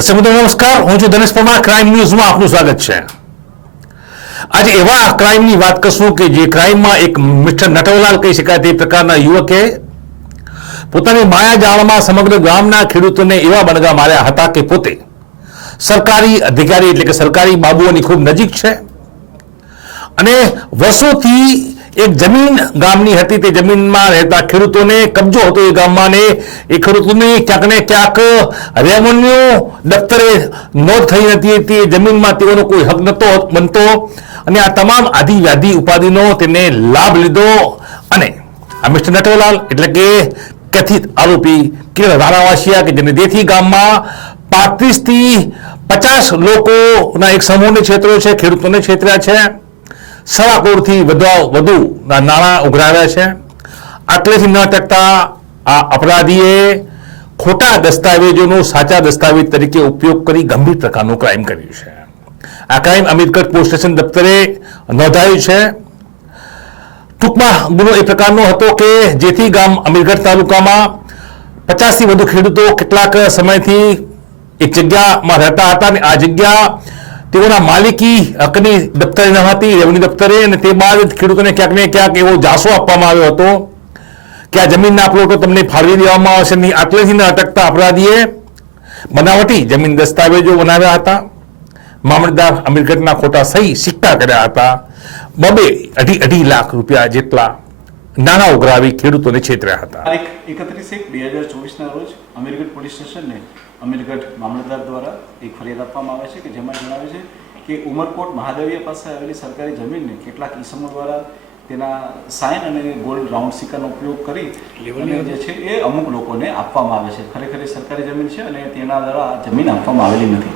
દર્શક નમસ્કાર. હું છું ધનેશ પરમાર ક્રાઇમ ન્યૂઝમાં આપનું સ્વાગત છે. આજે એવા ક્રાઇમની વાત કરશું કે જે ક્રાઇમમાં એક મિસ્ટર નટવલાલ કહી શકાય તે પ્રકારના યુવકે પોતાની માયાજાળમાં સમગ્ર ગામના ખેડૂતોને એવા બણગા માર્યા હતા કે પોતે સરકારી અધિકારી એટલે કે સરકારી બાબુઓની ખૂબ નજીક છે. અને વર્ષોથી એક જમીન ગામની હતી, તે જમીનમાં રહેતા ખેડૂતોને કબજો હતો એ ગામમાં ને એ ખેડૂતોની ક્યાંક ને ક્યાંક રેવન્યુ દફતરે નોંધ થઈ નથી તે જમીનમાં તેઓનો કોઈ હક નહોતો બનતો. અને આ તમામ આદિ વ્યાધિ ઉપાધિનો તેને લાભ લીધો. અને આ મિસ્ટર નટવલાલ એટલે કે કથિત આરોપી કિરણ રાણાવાસિયા કે જેને દેથી ગામમાં પાંત્રીસથી પચાસ લોકોના એક સમૂહને છેતર્યો છે, ખેડૂતોને છેતર્યા છે. સવા કરોડથી વધુ વધુ નાણાં ઉઘરાવ્યા છે. આટલેથી ન ટકતા આ અપરાધીએ ખોટા દસ્તાવેજોનો સાચા દસ્તાવેજ તરીકે ઉપયોગ કરી ગંભીર પ્રકારનું ક્રાઇમ કર્યું છે. આ ક્રાઇમ અમીરગઢ પોલીસ સ્ટેશન દફતરે નોંધાયું છે. ટૂંકમાં ગુનો એ પ્રકારનો હતો કે જેથી ગામ અમીરગઢ તાલુકામાં પચાસથી વધુ ખેડૂતો કેટલાક સમયથી એક જગ્યામાં રહેતા હતા અને આ જગ્યા તેઓના માલિકી હકની દફતરે ન હતી, રેવન્યુ દફતરે, અને તે બાદ ખેડૂતોને ક્યાંક ને ક્યાંક એવો જાસો આપવામાં આવ્યો હતો કે આ જમીનના પ્લોટો તમને ફાળવી દેવામાં આવશે નહીં. આટલેથી ન અટકતા અપરાધીએ બનાવટી જમીન દસ્તાવેજો બનાવ્યા હતા. મામલતદાર અમીરગઢના ખોટા સહી સિક્કા કર્યા હતા. બબે અઢી અઢી લાખ રૂપિયા જેટલા નાણાં ઉઘરાવી ખેડૂતોને છેતર્યા હતા. એકત્રીસ એક બે હજાર ચોવીસના રોજ અમીરગઢ પોલીસ સ્ટેશનને અમીરગઢ મામલતદાર દ્વારા એક ફરિયાદ આપવામાં આવે છે કે જેમાં જણાવે છે કે ઉમરકોટ મહાદેવીય પાસે આવેલી સરકારી જમીનને કેટલાક ઈસમો દ્વારા તેના સાઇન અને ગોલ્ડ રાઉન્ડ સિક્કાનો ઉપયોગ કરી અને જે છે એ અમુક લોકોને આપવામાં આવે છે. ખરેખર સરકારી જમીન છે અને તેના દ્વારા જમીન આપવામાં આવેલી નથી.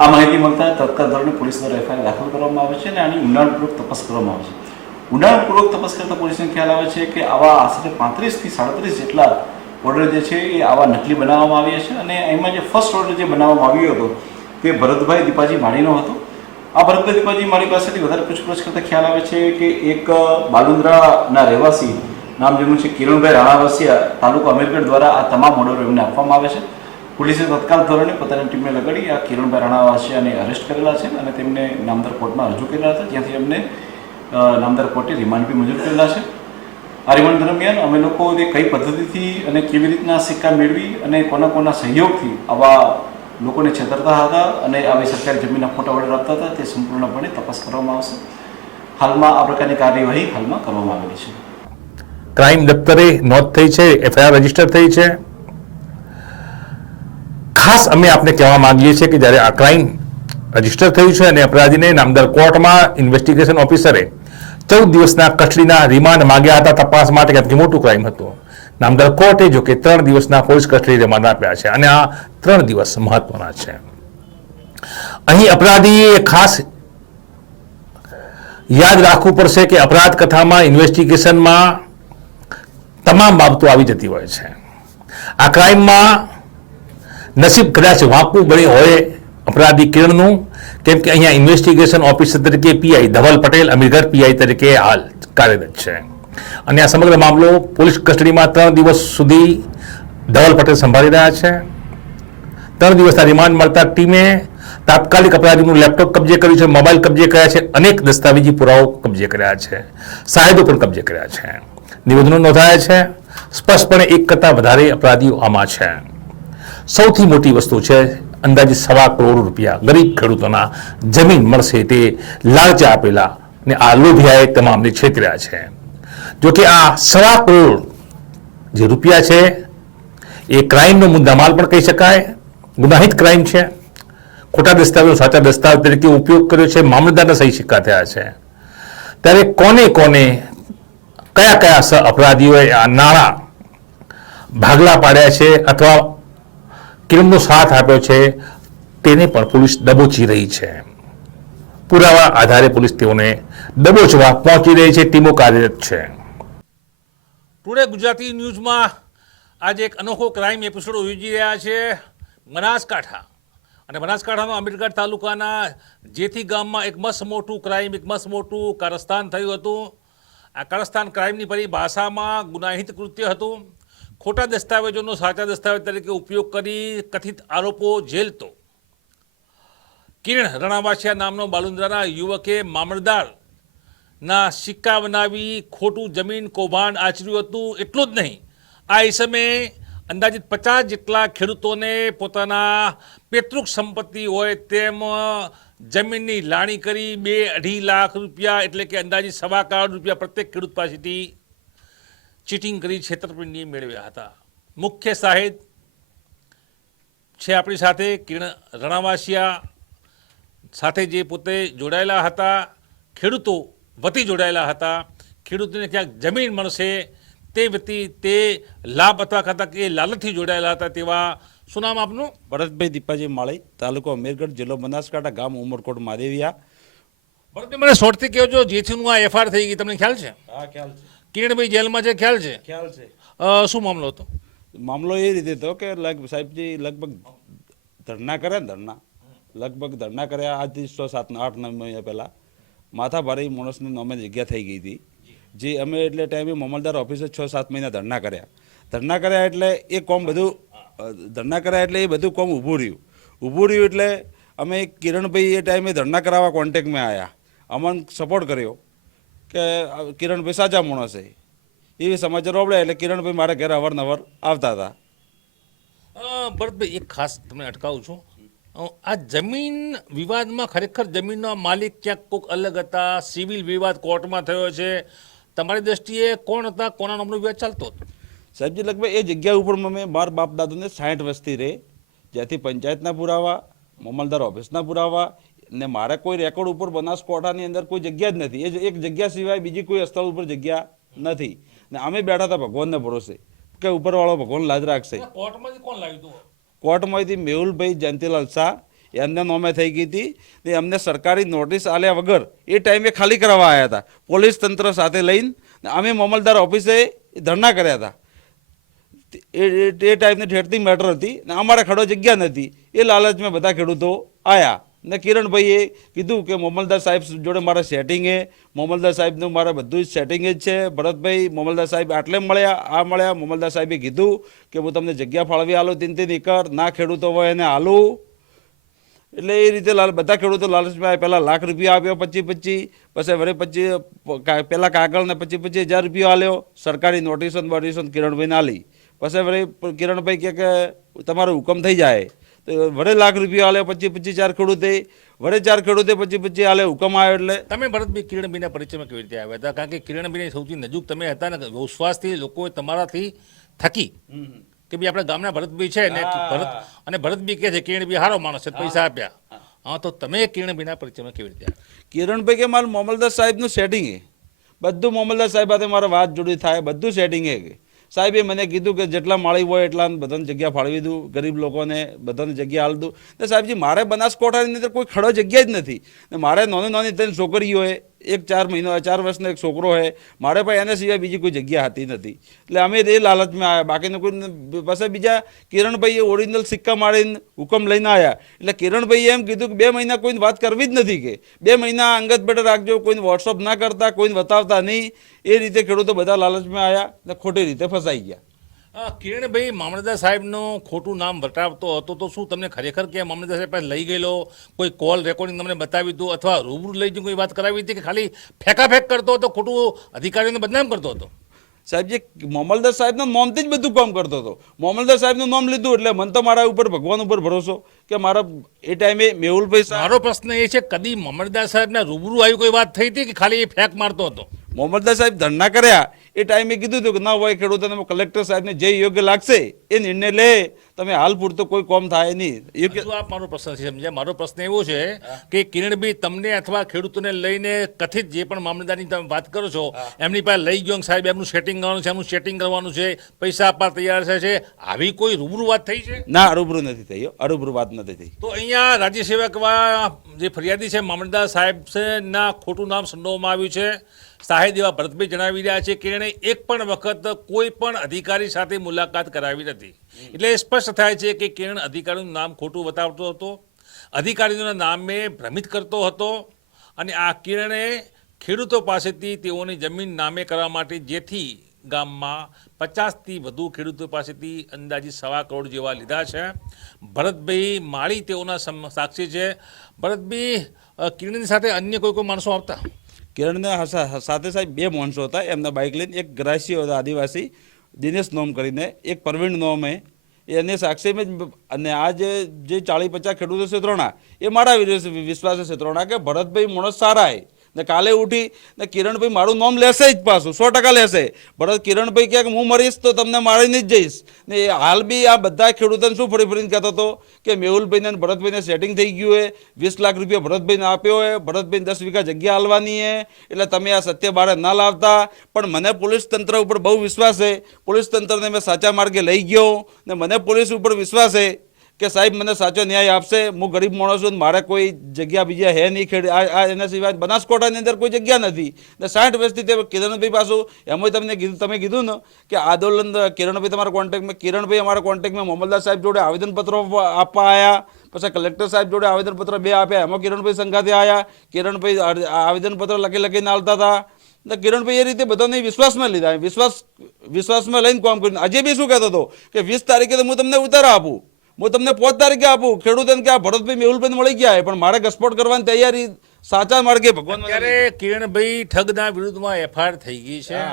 આ માહિતી મળતા તત્કાલ ધોરણે પોલીસ દ્વારા એફઆઈઆર દાખલ કરવામાં આવે છે અને આની ઊંડાણપૂર્વક તપાસ કરવામાં આવે છે. ઊંડાણપૂર્વક તપાસ કરતા પોલીસને ખ્યાલ આવે છે કે આવા આશરે પાંત્રીસથી સાડત્રીસ જેટલા ઓર્ડર જે છે એ આવા નકલી બનાવવામાં આવ્યા છે અને એમાં જે ફર્સ્ટ ઓર્ડર જે બનાવવામાં આવ્યો હતો તે ભરતભાઈ દીપાજી માળીનો હતો. આ ભરતભાઈ દીપાજી માળી પાસેથી વધારે પૂછપરછ કરતા ખ્યાલ આવે છે કે એક બાલુંદ્રાના રહેવાસી નામ જેમનું છે કિરણભાઈ રાણાવસિયા તાલુકા અમીરગઢ દ્વારા આ તમામ ઓર્ડરો એમને આપવામાં આવે છે. પોલીસે તત્કાલ ધોરણે પોતાની ટીમને લગાડી આ કિરણભાઈ રાણાવાસિયાને અરેસ્ટ કરેલા છે અને તેમને નામદાર કોર્ટમાં રજૂ કરેલા હતા. જ્યાંથી એમને નામદાર કોર્ટે રિમાન્ડ બી મંજૂર કરેલા છે. આ દરમિયાન અમે લોકો કઈ પદ્ધતિથી અને કેવી રીતના સિક્કા મેળવી અને કોના કોના સહયોગથી આવા લોકોને છેતરતા હતા અને આવી સરકારી જમીનના ખોટા ઓર્ડર આપતા હતા, તે સંપૂર્ણપણે તપાસ કરવામાં આવશે. હાલમાં આ પ્રકારની કાર્યવાહી હાલમાં કરવામાં આવેલી છે. ક્રાઇમ દફતરે નોંધ થઈ છે, એફઆઈઆર રજિસ્ટર થઈ છે. ખાસ અમે આપને કહેવા માંગીએ છીએ કે જ્યારે આ ક્રાઇમ રજિસ્ટર થયું છે અને અપરાધીને નામદાર કોર્ટમાં ઇન્વેસ્ટિગેશન ઓફિસરે ચૌદ દિવસના કસ્ટડીના રિમાન્ડ માંગ્યા હતા તપાસ માટે કે મોટું ક્રાઇમ હતું. નામદાર કોર્ટે જો કે ત્રણ દિવસના પોલીસ કસ્ટડી રિમાન્ડ આપ્યા છે અને આ ત્રણ દિવસ મહત્વના છે. અહીં અપરાધીએ ખાસ યાદ રાખવું પડશે કે અપરાધ કથામાં ઇન્વેસ્ટિગેશનમાં તમામ બાબતો આવી જતી હોય છે. આ ક્રાઇમમાં નસીબ કદાચ વાંકું બની હોય અપરાધી કિરણનું કેમ કે અહીંયા ઇન્વેસ્ટિગેશન ઓફિસર તરીકે પીઆઈ ધવલ પટેલ, અમીરગઢ પીઆઈ તરીકે હાલ કાર્યરત છે. અને આ સમગ્ર મામલો પોલીસ કસ્ટડીમાં ત્રણ દિવસ સુધી ધવલ પટેલ સંભાળી રહ્યા છે. ત્રણ દિવસના રિમાન્ડ મળતા ટીમે તાત્કાલિક અપરાધીનું લેપટોપ કબજે કર્યું છે, મોબાઈલ કબજે કર્યા છે, અનેક દસ્તાવેજી પુરાવો કબજે કર્યા છે સાહેદો પણ કબજે કર્યા છે. નિવેદનો નોંધાયા છે. સ્પષ્ટપણે એક કરતાં વધારે અપરાધીઓ આમાં છે. સૌથી મોટી વસ્તુ છે અંદાજે સવા કરોડ રૂપિયા ગરીબ ખેડૂતોના જમીન મળશે તે લાલચ આપેલા ને આ લોભિયાએ તમામને છેતર્યા છે. જોકે આ સવા કરોડ જે રૂપિયા છે, એ ક્રાઇમનો મુદ્દામાલ પણ કહી શકાય. ગુનાહિત ક્રાઇમ છે. ખોટા દસ્તાવેજો સાચા દસ્તાવેજ તરીકે ઉપયોગ કર્યો છે. મામલતદારના સહી સિક્કા થયા છે. ત્યારે કોને કોને કયા કયા અપરાધીઓએ આ નાણાં ભાગલા પાડ્યા છે અથવા કિરણનો સાથ આપ્યો છે, તેને પણ પોલીસ દબોચી રહી છે. પુરાવા આધારે પોલીસ તેઓને દબોચવા પહોંચી રહી છે, ટીમો કાર્યરત છે. ટુડે ગુજરાતી ન્યૂઝમાં આજે એક અનોખો ક્રાઇમ એપિસોડ યોજી રહ્યા છે, બનાસકાંઠા. અને બનાસકાંઠાનો અમીરગઢ તાલુકાના જેથી ગામમાં એક મસ્ત મોટું ક્રાઇમ, એક મસ્ત મોટું કારસ્તાન થયું હતું. આ કારસ્તાન ક્રાઇમની પરિભાષામાં ગુનાહિત કૃત્ય હતું. ખોટા દસ્તાવેજોનો સાચા દસ્તાવેજ તરીકે ઉપયોગ કરી કથિત આરોપો ઝેલતો કિરણ રણાવાસિયા નામનો બાલુંદ્રાના યુવકે મામલદારના સિક્કા બનાવી ખોટું જમીન કૌભાંડ આચર્યું હતું, એટલું જ નહીં. આ ઈસમે અંદાજિત પચાસ જેટલા ખેડૂતોને પોતાના પૈતૃક સંપત્તિ હોય તેમ જમીનની લાણી કરી બે અઢી લાખ રૂપિયા એટલે કે અંદાજિત સવા કરોડ રૂપિયા પ્રત્યેક ખેડૂત પાસેથી ચીટિંગ કરી છેતરપિંડી મેળવ્યા હતા. મુખ્ય સાહેબ છે આપણી સાથે કિરણ રણાવાસિયા સાથે જે પોતે જોડાયેલા હતા ખેડૂતો વતી જોડાયેલા હતા. ખેડૂતોને ક્યાંક જમીન મળશે તે વતી તે લાભ અથવા ખાતા કે લાલચથી જોડાયેલા હતા તેવા શું નામ આપનું? ભરતભાઈ દીપાજી માળી તાલુકો અમીરગઢ જિલ્લો બનાસકાંઠા ગામ ઉમરકોટ માદેવિયા. ભરતભાઈ મને શોર્ટથી કહેજો જેથીનું આ એફઆર થઈ ગઈ. તમને ખ્યાલ છે? હા ખ્યાલ છે. કિરણભાઈ જેલમાં છે ખ્યાલ છે? ખ્યાલ છે. શું મામલો હતો? મામલો એ રીતે હતો કે લગ સાહેબજી લગભગ ધરણા કર્યા ને ધરણા. લગભગ ધરણા કર્યા આજથી છ સાત આઠ નવ મહિના પહેલાં. માથાભારી માણસની અમે જગ્યા થઈ ગઈ હતી. જે અમે એટલે ટાઈમે મામલદાર ઓફિસે છ સાત મહિના ધરણા કર્યા. ધરણા કર્યા એટલે એ કોમ બધું ધરણા કર્યા એટલે એ બધું કોમ ઊભું રહ્યું. ઊભું રહ્યું એટલે અમે કિરણભાઈ એ ટાઈમે ધરણા કરાવવા કોન્ટેક્ટમાં આવ્યા અમને સપોર્ટ કર્યો. કે કિરણભાઈ સાચા માણસ છે. એવી સમાચાર ઓબળ્યા એટલે કિરણભાઈ મારા ઘરે અવારનવાર આવતા હતા. ભરતભાઈ એક ખાસ તમને અટકાવું છું. આ જમીન વિવાદમાં ખરેખર જમીનનો માલિક ક્યાંક કોઈક અલગ હતા? સિવિલ વિવાદ કોર્ટમાં થયો છે. તમારી દ્રષ્ટિએ કોણ હતા? કોના નામનો વિવાદ ચાલતો હતો? સાહેબજી લગભગ એ જગ્યા ઉપર મેં બાર બાપ દાદાને સાઠ વસ્તી રહે. જ્યાંથી પંચાયતના પુરાવા મામલદાર ઓફિસના પુરાવા ને મારે કોઈ રેકોર્ડ ઉપર બનાસકોઠાની અંદર કોઈ જગ્યા જ નથી. એ એક જગ્યા સિવાય બીજી કોઈ સ્થળ ઉપર જગ્યા નથી. ને અમે બેઠા હતા ભગવાનને ભરોસે કે ઉપરવાળો ભગવાન લાજ રાખશે. કોર્ટમાંથી કોણ લાવ્યું હતું કોર્ટમાંથી મેહુલભાઈ જયંતિલાલ શાહ એમને નોમે થઈ ગઈ હતી. ને અમને સરકારી નોટિસ આલ્યા વગર એ ટાઈમે ખાલી કરાવવા આવ્યા હતા. પોલીસ તંત્ર સાથે લઈને અમે મામલદાર ઓફિસે ધરણા કર્યા હતા. એ ટાઈપની ઠેઠતી મેટર હતી ને અમારે ખડો જગ્યા નથી. એ લાલચમાં બધા ખેડૂતો આવ્યા ને કિરણભાઈએ કીધું કે મોમલદાર સાહેબ જોડે મારા સેટિંગ એ. મોમલદાર સાહેબનું મારા બધું જ સેટિંગ જ છે. ભરતભાઈ મોમલદાર સાહેબ આટલે મળ્યા, આ મળ્યા. મોમલદાર સાહેબે કીધું કે હું તમને જગ્યા ફાળવી આલું, તીન તીન એકર. ના ખેડૂતો હોય એને આલું. એટલે એ રીતે લાલ, બધા ખેડૂતો લાલચમાં પહેલાં લાખ રૂપિયા આપ્યો પચીસ પચીસ પછી વરે પચીસ પહેલાં કાગળ ને પચીસ હજાર રૂપિયા આલ્યો. સરકારી નોટિસો ને કિરણભાઈને આલી. પછી વરે કિરણભાઈ કે, તમારો હુકમ થઈ જાય. તો વરે લાખ રૂપિયા આલે પચીસ પચીસ ચાર ખેડૂતે વડે ચાર ખેડૂતે પછી પચીસ આલે હુકમ આવ્યો એટલે. તમે ભરતભાઈ કિરણભાઈના પરિચયમાં કેવી રીતે આવ્યા હતા? કારણ કે કિરણભાઈની સૌથી નજીક તમે હતા ને વિશ્વાસથી લોકોએ તમારાથી થકી કે ભાઈ આપણા ગામના ભરતભાઈ છે ને ભરત અને ભરતભાઈ કહે છે કિરણભાઈ હારો માણસ છે પૈસા આપ્યા. હા. તો તમે કિરણભાઈના પરિચયમાં કેવી રીતે આવ્યા? કિરણભાઈ કે મારું મોમલદાર સાહેબનું સેટિંગ એ. બધું મોમલદાર સાહેબ સાથે મારા વાત જોડી થાય બધું સેટિંગ હે કે. સાહેબે મને કીધું કે જેટલા માળી હોય એટલા બધાને જગ્યા ફાળવી દઉં, ગરીબ લોકોને બધાને જગ્યા આલ દઉં. ને સાહેબજી, મારે બનાસકોઠાની અંદર કોઈ ખડો જગ્યા જ નથી. ને મારે નાની નાની ત્રણ છોકરીઓ હે એક ચાર મહિનો, ચાર વર્ષનો એક છોકરો હે મારે પાસે એના સિવાય બીજી કોઈ જગ્યા હતી નથી. એટલે અમે એ લાલચમાં આવ્યા. બાકીનું કોઈ પાસે બીજા કિરણભાઈએ ઓરિજિનલ સિક્કા મારીને હુકમ લઈને આવ્યા. એટલે કિરણભાઈએ એમ કીધું કે બે મહિના કોઈને વાત કરવી જ નથી કે. બે મહિના અંગત બેઠે રાખજો, કોઈને વોટ્સઅપ ના કરતા, કોઈને બતાવતા નહીં. એ રીતે ખેડૂતો બધા લાલચમાં આવ્યા ને ખોટી રીતે ફસાઈ ગયા. કિરણભાઈ મામલતદાર સાહેબનું ખોટું નામ વટાવતો હતો તો શું તમને ખરેખર કે મામલતદાર સાહેબ પાસે લઈ ગયેલો કોઈ કોલ રેકોર્ડિંગ તમને બતાવી દીધું અથવા રૂબરૂ લઈ જઈને કોઈ વાત કરાવી હતી કે ખાલી ફેંકાફેંક કરતો હતો ખોટું અધિકારીઓને બદનામ કરતો હતો? સાહેબ જે મોમલદાર સાહેબના નોમથી જ બધું કામ કરતો હતો. મોમલદાર સાહેબનું નામ લીધું એટલે મને તો મારા ઉપર ભગવાન ઉપર ભરોસો કે મારા એ ટાઈમે મેહુલભાઈ સારો મારો પ્રશ્ન એ છે કદી મામલતદાર સાહેબના રૂબરૂ આવી કોઈ વાત થઈ હતી કે ખાલી એ ફેંક મારતો હતો? મોહમ્મદદાર સાહેબ ધરના કર્યા એ ટાઈમે કીધું હતું કે ના હોય ખેડૂતોને કલેક્ટર સાહેબને જે યોગ્ય લાગશે એ નિર્ણય લે. તમે હાલ પૂરતો કોઈ કોમ થાય નહીં. યોગ્ય આપ મારો પ્રશ્ન છે સમજ્યા? મારો પ્રશ્ન એવો છે કે કિરણભાઈ તમને અથવા ખેડૂતોને લઈને કથિત જે પણ મામલતદારની તમે વાત કરો છો એમની પાસે લઈ ગયો સાહેબ એમનું સેટિંગ કરવાનું છે એમનું સેટિંગ કરવાનું છે પૈસા આપવા તૈયાર છે છે. આવી કોઈ રૂબરૂ વાત થઈ છે? ના રૂબરૂ નથી થઈ. અરૂબરૂ વાત નથી થઈ. તો અહીંયા રાજ્ય સેવકમાં જે ફરિયાદી છે મામલતદાર સાહેબ છે ના ખોટું નામ સંડોવવામાં આવ્યું છે. સાહેબ એવા ભરતભાઈ જણાવી રહ્યા છે કે એણે એક પણ વખત કોઈ પણ અધિકારી સાથે મુલાકાત કરાવી નથી. એટલે સ્પષ્ટ થાય છે કે કિરણ અધિકારીનું નામ ખોટું બતાવતો હતો અધિકારીઓના નામે ભ્રમિત કરતો હતો, અને આ કિરણે ખેડૂતો પાસેથી તેઓની જમીન નામે કરવા માટે જેથી ગામમાં પચાસથી વધુ ખેડૂતો પાસેથી અંદાજિત સવા કરોડ જેવા લીધા છે. ભરતભાઈ માળી તેઓના સાક્ષી છે. ભરતભાઈ કિરણની સાથે અન્ય કોઈ કોઈ માણસો આવતા? કિરણના સાથે સાહેબ બે માણસો હતા. એમના બાઇક લઈને એક ગ્રાસી હતા આદિવાસી, દિનેશ નોમ કરીને, એક પ્રવીણ નોમ એને સાક્ષીમાં જ અને આ જે જે ચાળી પચાસ ખેડૂતો છે ત્રણા એ મારા વિશ્વાસ છે ત્રણા કે ભરતભાઈ મોણસ સારા ને કાલે ઉઠી ને કિરણભાઈ મારું નામ લેશે જ પાછું, સો ટકા લેશે. ભરત કિરણભાઈ કહે કે હું મરીશ તો તમને મારીને જ જઈશ. ને એ હાલ બી આ બધા ખેડૂતોને શું ફરી ફરીને કહેતો હતો કે મેહુલભાઈને અને ભરતભાઈને સેટિંગ થઈ ગયું હોય વીસ લાખ રૂપિયા ભરતભાઈને આપ્યો હોય ભરતભાઈને દસ વીઘા જગ્યા હાલવાની હે. એટલે તમે આ સત્ય બારે ના લાવતા. પણ મને પોલીસ તંત્ર ઉપર બહુ વિશ્વાસ છે. પોલીસ તંત્રને મેં સાચા માર્ગે લઈ ગયો ને મને પોલીસ ઉપર વિશ્વાસ છે. કે સાહેબ, મને સાચો ન્યાય આપશે, હું ગરીબ માણસ છું મારે કોઈ જગ્યા બીજા હે નહીં ખેડ. આ એના સિવાય બનાસકોટાની અંદર કોઈ જગ્યા નથી. ને સાઠ વર્ષથી તે કિરણભાઈ પાછું એમાં તમને કીધું, તમે કીધું ને કે આંદોલન, કિરણભાઈ તમારા કોન્ટેક્ટમાં કિરણભાઈ અમારા કોન્ટેક્ટમાં મોહમ્મદા સાહેબ જોડે આવેદનપત્રો આપવા આવ્યા પછી કલેક્ટર સાહેબ જોડે આવેદનપત્ર બે આપ્યા. એમાં કિરણભાઈ સંઘાતે આવ્યા કિરણભાઈ આવેદનપત્ર લખી લખીને આવતા હતા. ને કિરણભાઈ એ રીતે બધાને વિશ્વાસમાં લીધા. વિશ્વાસ વિશ્વાસમાં લઈને કામ કર્યું. આજે બી શું કહેતો હતો કે વીસ તારીખે તો હું તમને ઉતારા આપું. હું તમને પાંચ તારીખે આપું. ખેડૂતોને કે આ ભરતભાઈ મેહુલભાઈ મળી ગયા પણ મારે ઘસપોટ કરવાની તૈયારી સાચા માર્ગે ભગવાન અત્યારે કિરણભાઈ ઠગના વિરુદ્ધમાં એફઆઈઆર થઈ ગઈ છે.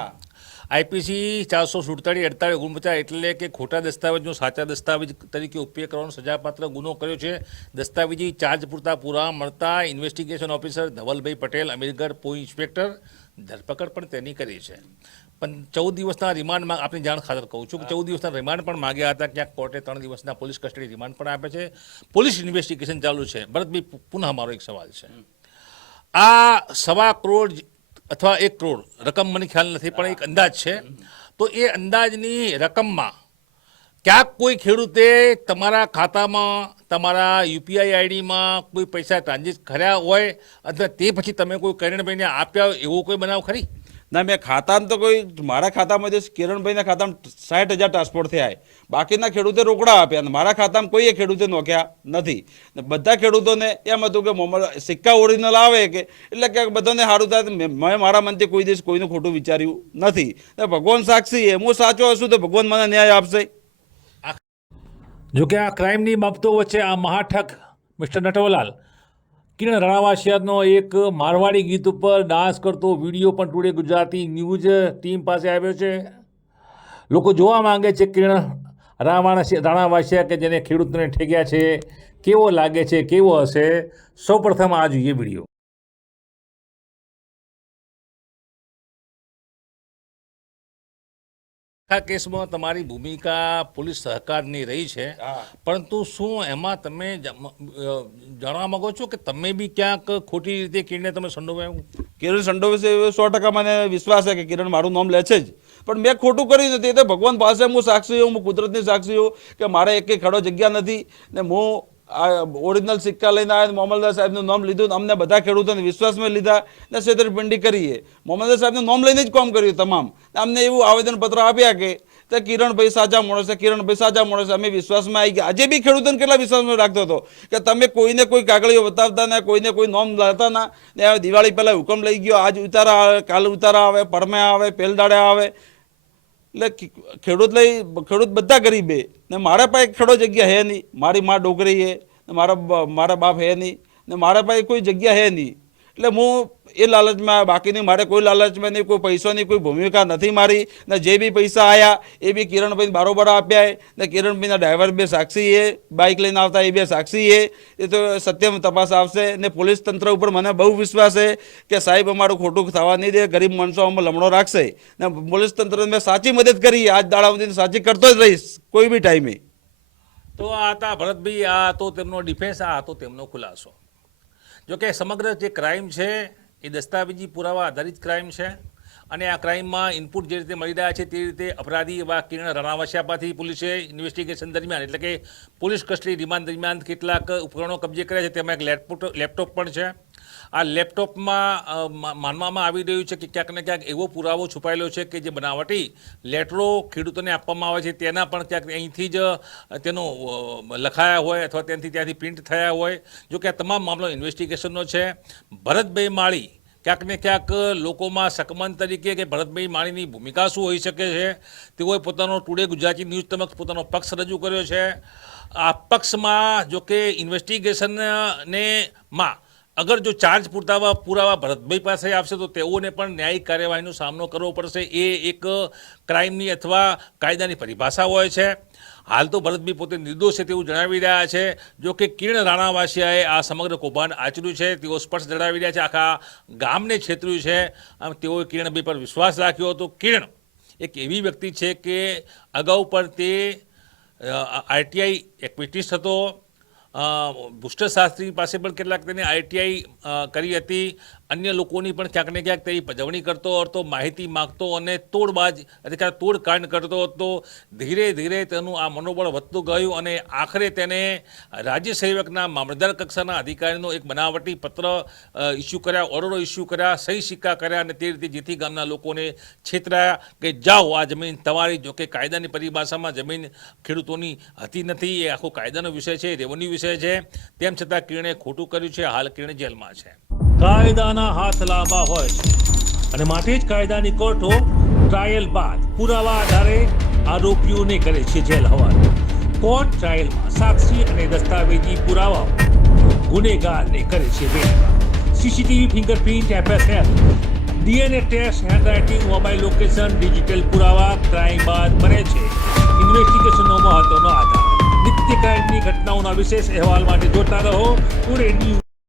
આઈપીસી ચારસો સુડતાળીસ અડતાળીસ ઓગણપચાસ એટલે કે ખોટા દસ્તાવેજનો સાચા દસ્તાવેજ તરીકે ઉપયોગ કરવાનો સજાપાત્ર ગુનો કર્યો છે. દસ્તાવેજી ચાર્જ પૂરતા પુરાવા મળતા ઇન્વેસ્ટિગેશન ઓફિસર ધવલભાઈ પટેલ અમીરગઢ પો ઇન્સ્પેક્ટર ધરપકડ પણ તેની કરી છે. પણ ચૌદ દિવસના રિમાન્ડ આપની જાણ ખાતર કહું છું કે ચૌદ દિવસના રિમાન્ડ પણ માગ્યા હતા, ક્યાંક કોર્ટે ત્રણ દિવસના પોલીસ કસ્ટડી રિમાન્ડ પણ આપે છે. પોલીસ ઇન્વેસ્ટિગેશન ચાલુ છે. ભરતભાઈ પુનઃ મારો એક સવાલ છે. આ સવા કરોડ અથવા એક કરોડ રકમ મને ખ્યાલ નથી, પણ એક અંદાજ છે. તો એ અંદાજની રકમમાં ક્યાંક કોઈ ખેડૂતે તમારા ખાતામાં, તમારા યુપીઆઈ આઈડીમાં કોઈ પૈસા ટ્રાન્ઝેક્ટ કર્યા હોય, અથવા તે પછી તમે કોઈ કરણભાઈને આપ્યા એવો કોઈ બનાવ ખરી? ના, મેં ખાતામાં તો કોઈ, મારા ખાતામાં જે કિરણભાઈના ખાતામાં સાઠ હજાર ટ્રાન્સપોર્ટ થયા બાકીના ખેડૂતે રોકડા આપ્યા અને મારા ખાતામાં કોઈએ ખેડૂતે નોખ્યા નથી. ને બધા ખેડૂતોને એમ હતું કે મોમાં સિક્કા ઓરિજિનલ આવે કે, એટલે કે બધાને સારું થાય. મેં મારા મનથી કોઈ દિવસ કોઈનું ખોટું વિચાર્યું નથી. ને ભગવાન સાક્ષી એમ હું સાચો હશું તો ભગવાન મને ન્યાય આપશે. જોકે આ ક્રાઇમની બાબતો વચ્ચે આ મહાઠક મિસ્ટર નટવલાલ કિરણ રાણાવાસિયાનો એક મારવાડી ગીત ઉપર ડાન્સ કરતો વીડિયો પણ ટુડે ગુજરાતી ન્યૂઝ ટીમ પાસે આવ્યો છે. લોકો જોવા માંગે છે કિરણ રાણાવાસિયા કે જેને ખેડૂતોને ઠેગ્યા છે, કેવો લાગે છે, કેવો હશે? સૌપ્રથમ આ જોઈએ વીડિયો. આખા કેસમાં તમારી ભૂમિકા પોલીસ સહકારની રહી છે. પરંતુ શું એમાં તમે જાણવા માંગો છો કે તમે બી ક્યાંક ખોટી રીતે કિરણને તમે સંડોવાયું? કિરણ સંડોવે છે સો ટકા મને વિશ્વાસ છે કે કિરણ મારું નામ લે છે જ. પણ મેં ખોટું કર્યું નથી. એ તો ભગવાન પાસે હું સાક્ષી હું હું કુદરતની સાક્ષી હું કે મારે એક ખડો જગ્યા નથી ને હું આ ઓરિજિનલ સિક્કા લઈને આવ્યા મોહમ્મદા સાહેબનું નામ લીધું અમને બધા ખેડૂતોને વિશ્વાસમાં લીધા ને છેતરપિંડી કરીએ. મોહમ્મદા સાહેબનું નામ લઈને જ કામ કર્યું તમામ. અમને એવું આવેદનપત્ર આપ્યા કે તે કિરણભાઈ સાજા માણસ છે, કિરણભાઈ સાજા છે. અમે વિશ્વાસમાં આવી ગયા. આજે બી ખેડૂતોને કેટલા વિશ્વાસમાં રાખતો હતો કે તમે કોઈને કોઈ કાગળીઓ બતાવતા ના, કોઈને કોઈ નોમ લાવતા ના. ને દિવાળી પહેલાં હુકમ લઈ ગયો. આજ ઉતારા આવે, કાલ ઉતારા આવે, પરમે આવે પેલદાડે આવે. એટલે ખેડૂત લઈ, ખેડૂત બધા ગરીબે. ને મારા પાસે ખેડો જગ્યા હે નહીં. મારી મા ડોગરી હે, ને મારા મારા બાપ હે નહીં. ને મારા પાસે કોઈ જગ્યા હે નહીં. એટલે હું એ લાલચમાં, બાકીની મારે કોઈ લાલચમાં નહીં, કોઈ પૈસાની કોઈ ભૂમિકા નથી મારી. ને જે બી પૈસા આવ્યા એ બી કિરણભાઈ બારોબાર આપ્યા ને કિરણભાઈના ડ્રાઈવર બે સાક્ષી એ બાઇક લઈને આવતા એ બે સાક્ષી એ. તો સત્યમ તપાસ આવશે. ને પોલીસ તંત્ર ઉપર મને બહુ વિશ્વાસ છે કે સાહેબ અમારું ખોટું થવા નહીં દે, ગરીબ માણસો અમે લમણો રાખશે. ને પોલીસ તંત્રને મેં સાચી મદદ કરી. આજ દાડા સુધી સાચી કરતો જ રહીશ, કોઈ બી ટાઈમે. તો આ હતા ભરતભાઈ, આ તો તેમનો ડિફેન્સ આ હતો તેમનો ખુલાસો. જો કે સમગ્ર જે ક્રાઇમ છે, એ દસ્તાવેજી પુરાવા આધારિત ક્રાઇમ છે અને આ ક્રાઇમમાં ઇનપુટ જે રીતે મળી રહ્યા છે, તે રીતે અપરાધી એવા કિરણ રણાવશ્યાપાથી પોલીસે ઇન્વેસ્ટિગેશન દરમિયાન, એટલે કે પોલીસ કસ્ટડી રિમાન્ડ દરમિયાન કેટલાક ઉપકરણો કબજે કર્યા છે, તેમાં એક લેપટોપ લેપટોપ પણ છે. આ લેપટોપમાં માનવામાં આવી રહ્યું છે કે ક્યાંક ને ક્યાંક એવો પુરાવો છુપાયેલો છે કે જે બનાવટી લેટરો ખેડૂતોને આપવામાં આવે છે. તેના પણ ક્યાંક અહીંથી જ તેનો લખાયા હોય અથવા ત્યાંથી ત્યાંથી પ્રિન્ટ થયા હોય. જો કે આ તમામ મામલો ઇન્વેસ્ટિગેશનનો છે. ભરતભાઈ માળી ક્યાંક ને ક્યાંક લોકોમાં સકમન તરીકે કે ભરતભાઈ માળીની ભૂમિકા શું હોઈ શકે છે? તેઓએ પોતાનો ટુડે ગુજરાતી ન્યૂઝ સમક્ષ પોતાનો પક્ષ રજૂ કર્યો છે. આ પક્ષમાં જો કે ઇન્વેસ્ટિગેશનને માં અગર જો ચાર્જ પૂરતા પુરાવા ભરતભાઈ પાસે આવશે, તો તેઓને પણ ન્યાયિક કાર્યવાહીનો સામનો કરવો પડશે. એ એક ક્રાઇમની અથવા કાયદાની પરિભાષા હોય છે. હાલ તો ભરતભાઈ પોતે નિર્દોષ છે તેવું જણાવી રહ્યા છે. જો કે કિરણ રાણાવાસિયાએ આ સમગ્ર કૌભાંડ આચર્યું છે. તેઓ સ્પષ્ટ જણાવી રહ્યા છે, આખા ગામને છેતર્યું છે. આમ તેઓએ કિરણભાઈ પર વિશ્વાસ રાખ્યો હતો. કિરણ એક એવી વ્યક્તિ છે કે અગાઉ પણ તે આરટીઆઈ એક્વિટિસ્ટ હતો. ભૂષ્ટ શાસ્ત્રી પાસે પણ કેટલાક તેને આઈટીઆઈ કરી હતી. અન્ય લોકોની પણ ક્યાંક ને ક્યાંક તેની પજવણી કરતો હતો માહિતી માગતો અને તોડબાજ અધિકાર તોડકાંડ કરતો હતો ધીરે ધીરે તેનું આ મનોબળ વધતું ગયું અને આખરે તેને રાજ્ય સેવકના મામલતદાર કક્ષાના અધિકારીનો એક બનાવટી પત્ર ઇસ્યુ કર્યા ઓર્ડરો ઇસ્યુ કર્યા, સહી સિક્કા કર્યા અને તે રીતે જેથી ગામના લોકોને છેતરાયા કે જાઓ, આ જમીન તમારી જોકે કાયદાની પરિભાષામાં જમીન ખેડૂતોની હતી નથી, એ આખો કાયદાનો વિષય છે રેવન્યુ વિષય છે. તેમ છતાં કિરણે ખોટું કર્યું છે, હાલ કિરણ જેલમાં છે. કાયદાના હાથ લાંબા હોય છે. અને માટે જ કાયદાની કોર્ટો ટ્રાયલ બાદ પુરાવા આધારે આરોપીઓને કરે છે જેલ હવાલે. કોર્ટ ટ્રાયલમાં સાક્ષી અને દસ્તાવેજી પુરાવાઓ ગુનેગારને કરે છે વેચવા CCTV fingerprint FSL, DNA test, handwriting mobile location, digital પુરાવા, ક્રાઇમ બાદ બને છે. ઇન્વેસ્ટિગેશનનો મહત્વનો આધાર. નિત્ય ક્રાઇમની ઘટનાઓના વિશેષ અહેવાલ માટે જોતા રહો. Today news